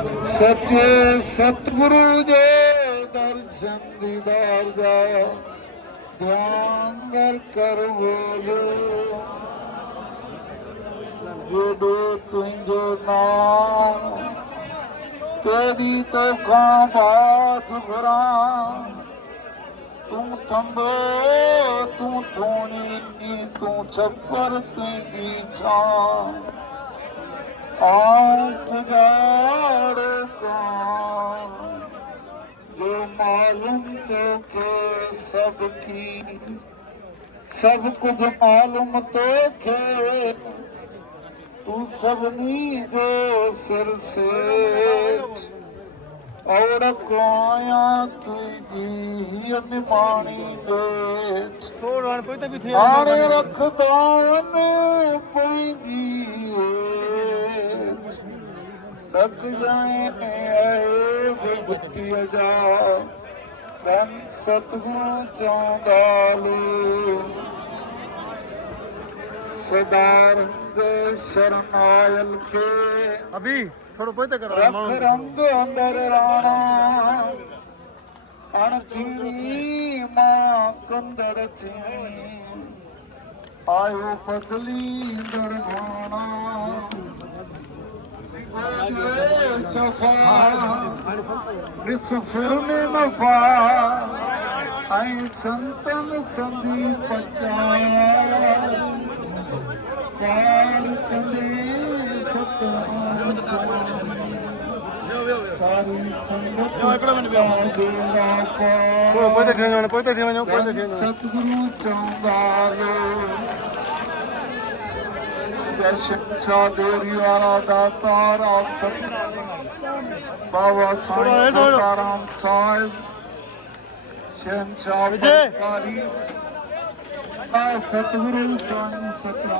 सच्चे सतगुरु जे दर्शन दीदार जा ध्यान कर बोलो जो दो तुझो नाम तेरी तो बात भरा तू थंबो तू थोनी तू छप्पर तुझी छां पुजार का जो मालूम तो के सबकी सब कुछ मालूम तो के तू सबनी जो सिर से और कोया तुझी अनमानी डेट आने रखदा पैजी लग जाए बुद्धि जा धन सतगुरु चौंदालो सदारंग शरणायल के अभी थोड़ा पहुंचे कर रख रंग अंदर राणा अणथी मां कंदर थी आयो पगली दरबाना फिरने नफा आई संतन संदी पचाया पार कले सतराम सारी संगत सतगुरु चौंगालो शहंशाह डेरी वाला दातार आप सब बाबा साईं सीताराम साहिब शहंशाह सतगुरु साईं सतराम